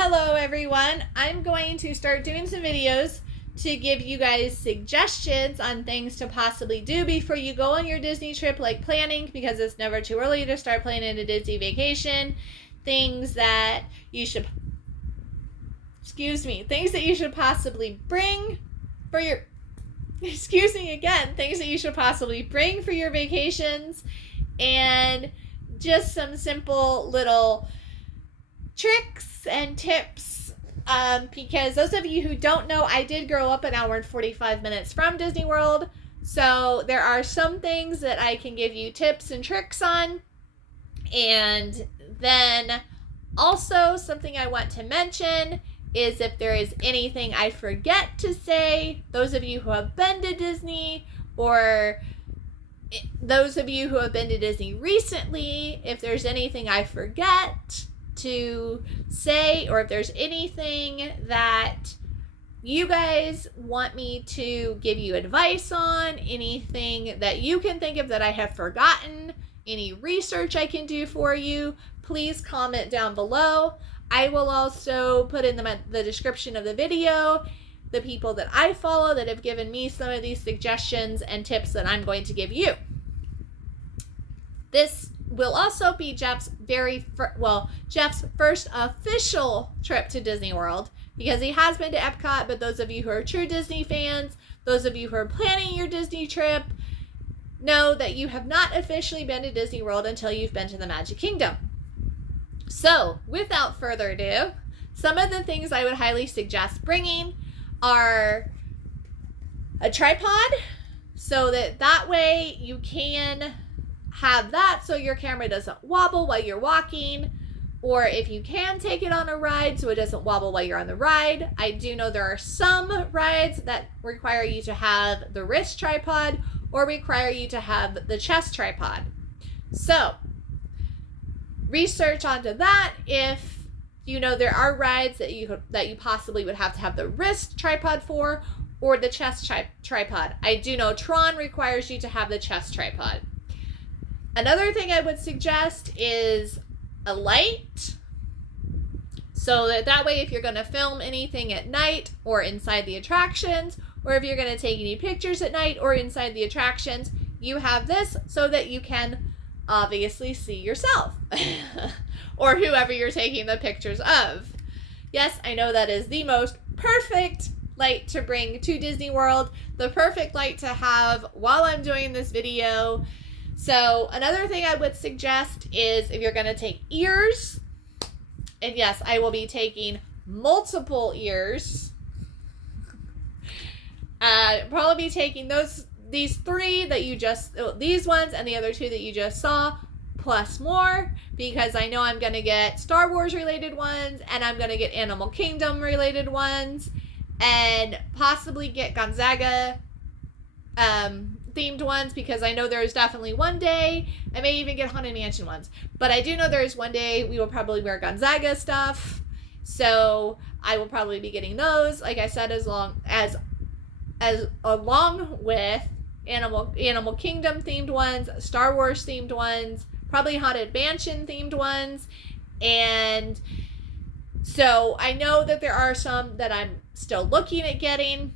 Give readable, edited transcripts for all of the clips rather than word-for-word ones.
Hello everyone, I'm going to start doing some videos to give you guys suggestions on things to possibly do before you go on your Disney trip, like planning, because it's never too early to start planning a Disney vacation. Things that you should possibly bring for your things that you should possibly bring for your vacations, and just some simple little tricks and tips, because those of you who don't know, I did grow up an hour and 45 minutes from Disney World, so there are some things that I can give you tips and tricks on. And then also something I want to mention is if there is anything I forget to say, those of you who have been to Disney, or those of you who have been to Disney recently, if there's anything I forget to say, or if there's anything that you guys want me to give you advice on, anything that you can think of that I have forgotten, any research I can do for you, please comment down below. I will also put in the description of the video the people that I follow that have given me some of these suggestions and tips that I'm going to give you. This will also be Jeff's first official trip to Disney World, because he has been to Epcot, but those of you who are true Disney fans, those of you who are planning your Disney trip, know that you have not officially been to Disney World until you've been to the Magic Kingdom. So, without further ado, some of the things I would highly suggest bringing are a tripod, so that way you can have that so your camera doesn't wobble while you're walking, or if you can take it on a ride so it doesn't wobble while you're on the ride. I do know there are some rides that require you to have the wrist tripod or require you to have the chest tripod. So research onto that. If you know there are rides that you possibly would have to have the wrist tripod for, or the chest tripod. I do know Tron requires you to have the chest tripod. Another thing I would suggest is a light, so that way if you're going to film anything at night or inside the attractions, or if you're going to take any pictures at night or inside the attractions, you have this so that you can obviously see yourself or whoever you're taking the pictures of. Yes, I know that is the most perfect light to bring to Disney World, the perfect light to have while I'm doing this video. So another thing I would suggest is if you're going to take ears, and yes, I will be taking multiple ears. Probably be taking these three that these ones and the other two that you just saw, plus more, because I know I'm going to get Star Wars related ones, and I'm going to get Animal Kingdom related ones, and possibly get Gonzaga themed ones, because I know there's definitely one day I may even get Haunted Mansion ones, but I do know there's one day we will probably wear Gonzaga stuff, so I will probably be getting those, like I said, along with Animal Kingdom themed ones, Star Wars themed ones, probably Haunted Mansion themed ones. And so I know that there are some that I'm still looking at getting,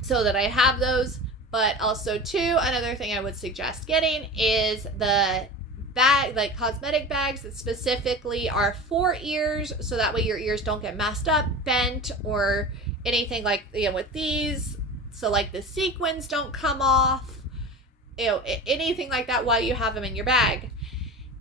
so that I have those. But also too, another thing I would suggest getting is the bag, like cosmetic bags that specifically are for ears, so that way your ears don't get messed up, bent, or anything like, with these, so like the sequins don't come off, anything like that while you have them in your bag.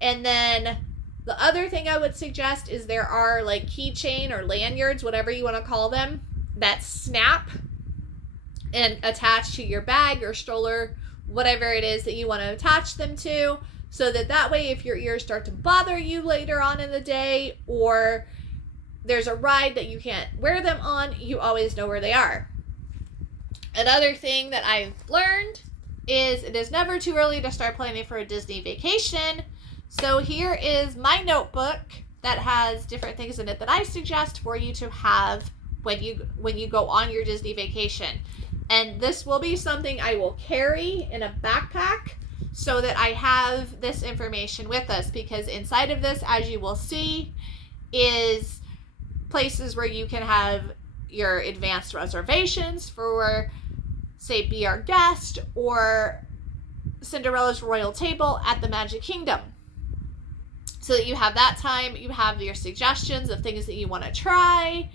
And then the other thing I would suggest is there are like keychain or lanyards, whatever you want to call them, that snap and attach to your bag or stroller, whatever it is that you want to attach them to, so that way if your ears start to bother you later on in the day, or there's a ride that you can't wear them on, you always know where they are. Another thing that I've learned is it is never too early to start planning for a Disney vacation. So here is my notebook that has different things in it that I suggest for you to have when you go on your Disney vacation. And this will be something I will carry in a backpack so that I have this information with us, because inside of this, as you will see, is places where you can have your advanced reservations for, say, Be Our Guest or Cinderella's Royal Table at the Magic Kingdom. So that you have that time, you have your suggestions of things that you want to try.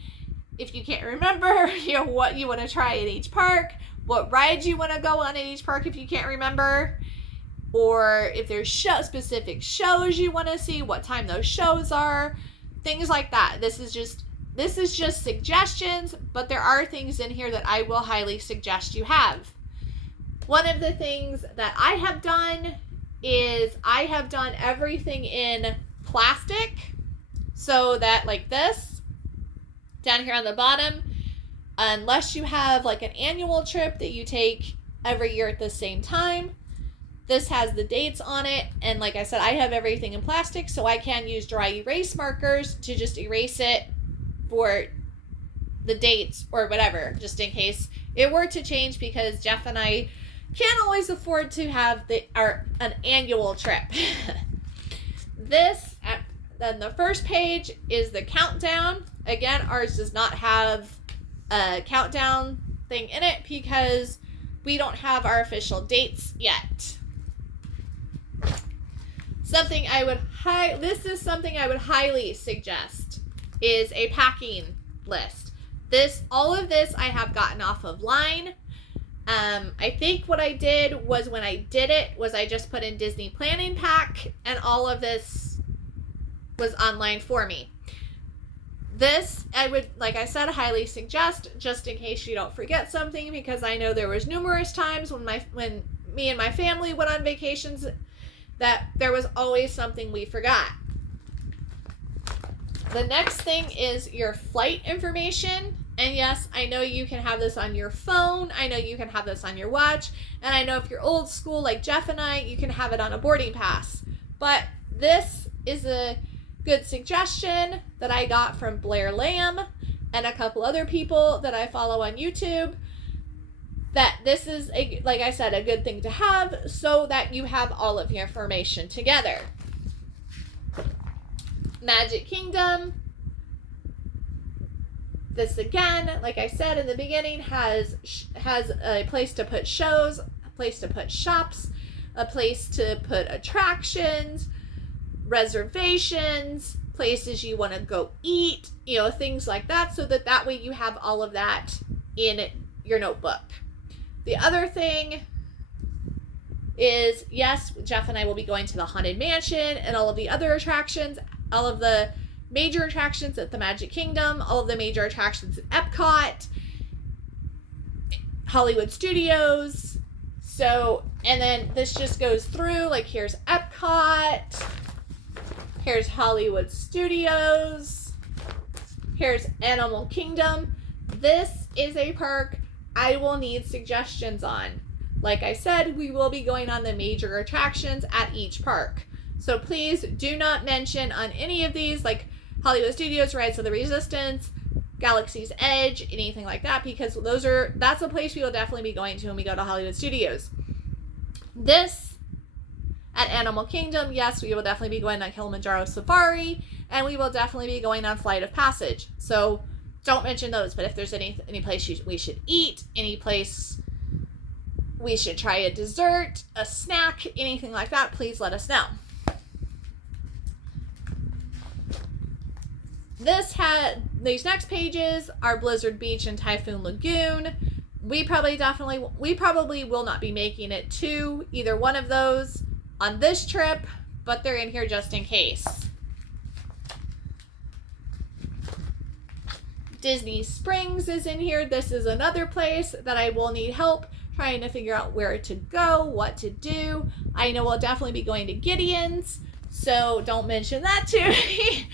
If you can't remember, what you want to try at each park, what rides you want to go on at each park if you can't remember, or if there's specific shows you want to see, what time those shows are, things like that. This is just suggestions, but there are things in here that I will highly suggest you have. One of the things that I have done is I have done everything in plastic, so that like this down here on the bottom, unless you have like an annual trip that you take every year at the same time, this has the dates on it. And like I said, I have everything in plastic, so I can use dry erase markers to just erase it for the dates or whatever, just in case it were to change, because Jeff and I can't always afford to have an annual trip. Then the first page is the countdown. Again, ours does not have a countdown thing in it because we don't have our official dates yet. This is something I would highly suggest is a packing list. All of this I have gotten off of Line. I think what I did was when I did it was I just put in Disney Planning Pack, and all of this was online for me. This, I would, like I said, highly suggest just in case you don't forget something, because I know there was numerous times when me and my family went on vacations that there was always something we forgot. The next thing is your flight information. And yes, I know you can have this on your phone. I know you can have this on your watch. And I know if you're old school like Jeff and I, you can have it on a boarding pass. But this is a good suggestion that I got from Blair Lamb and a couple other people that I follow on YouTube, that this is, like I said, a good thing to have so that you have all of your information together. Magic Kingdom. This again, like I said in the beginning, has a place to put shows, a place to put shops, a place to put attractions, reservations, places you want to go eat, things like that, so that way you have all of that in your notebook. The other thing is, yes, Jeff and I will be going to the Haunted Mansion and all of the other attractions, all of the major attractions at the Magic Kingdom, all of the major attractions at Epcot, Hollywood Studios. So, and then this just goes through, like here's Epcot, here's Hollywood Studios, here's Animal Kingdom. This is a park I will need suggestions on. Like I said, we will be going on the major attractions at each park. So please do not mention on any of these, like Hollywood Studios, Rise of the Resistance, Galaxy's Edge, anything like that, because that's a place we will definitely be going to when we go to Hollywood Studios. This, at Animal Kingdom, yes, we will definitely be going on Kilimanjaro Safari, and we will definitely be going on Flight of Passage. So don't mention those, but if there's any place we should eat, any place we should try a dessert, a snack, anything like that, please let us know. These next pages are Blizzard Beach and Typhoon Lagoon. We probably will not be making it to either one of those on this trip, but they're in here just in case. Disney Springs is in here. This is another place that I will need help trying to figure out where to go, what to do. I know we'll definitely be going to Gideon's, so don't mention that to me.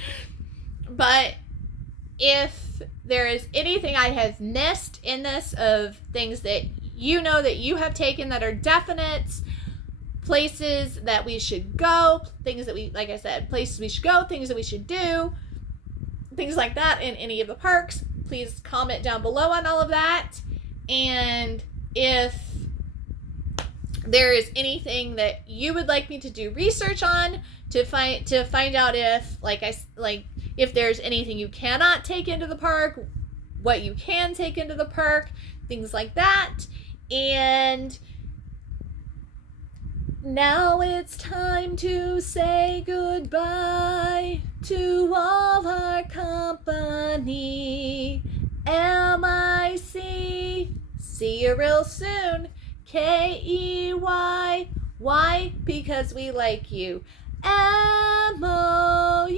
But if there is anything I have missed in this of things that that you have taken that are definite, places that we should go, things that like I said, places we should go, things that we should do, things like that in any of the parks, please comment down below on all of that. And if there is anything that you would like me to do research on to find out if if there's anything you cannot take into the park, what you can take into the park, things like that. And now it's time to say goodbye to all our company. MIC, see you real soon. KEY, why? Because we like you. MOUSE.